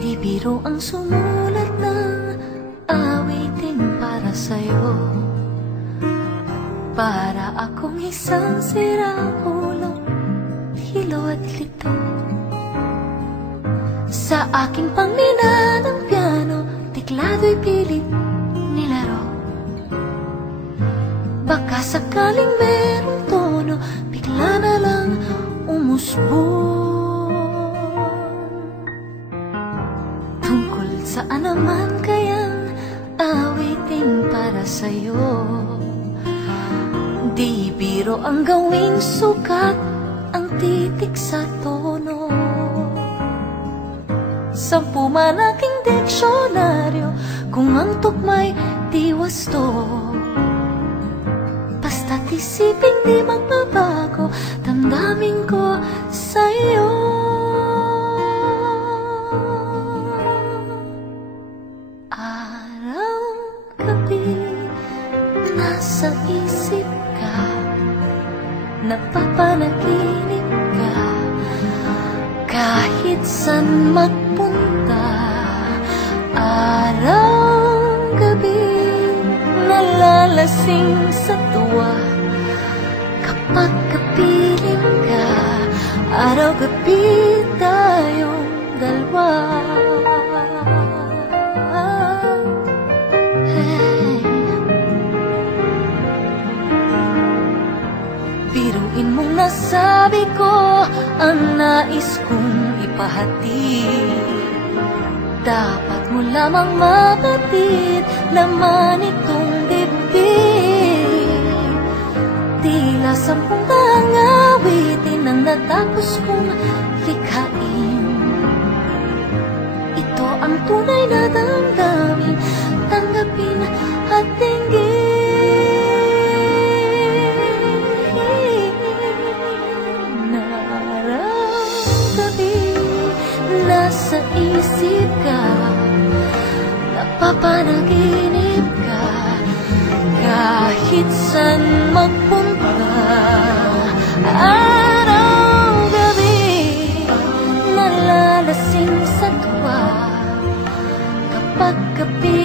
Di biro ang sumulat ng awitin para sa'yo. Para akong isang sirang-ulo, hilo at lito. Sa aking pangmina ng piano, tiklado'y pilit nilaro. Baka sakaling merong tono, bigla na lang umusbong. Tungkol saan naman kayang awitin para sa'yo? Di biro ang gawing sukat ang titik sa tono. 10 man aking diksyonaryo, kung ang tugma'y di wasto. Basta't isipin di magbabago, damdamin ko sa'yo. Araw, gabi, nasa isip ka, napapanaginip ka. Kahit san magpunta, araw, gabi, nalalasing sa tuwa. Kapag kapiling ka, araw, gabi, tayong dalawa. Biruin mong nasabi ko ang nais kong ipahatid. Dapat mo lamang mabatid, laman itong dibdib. Tila 10 daang awitin ang natapos kong likhain. Ito ang tunay na damdamin, tanggapin at dinggin. Nasa isip ka, napapanaginip ka. Kahit san magpunta, araw, gabi, nalalasing sa tuwa. Kapag gabi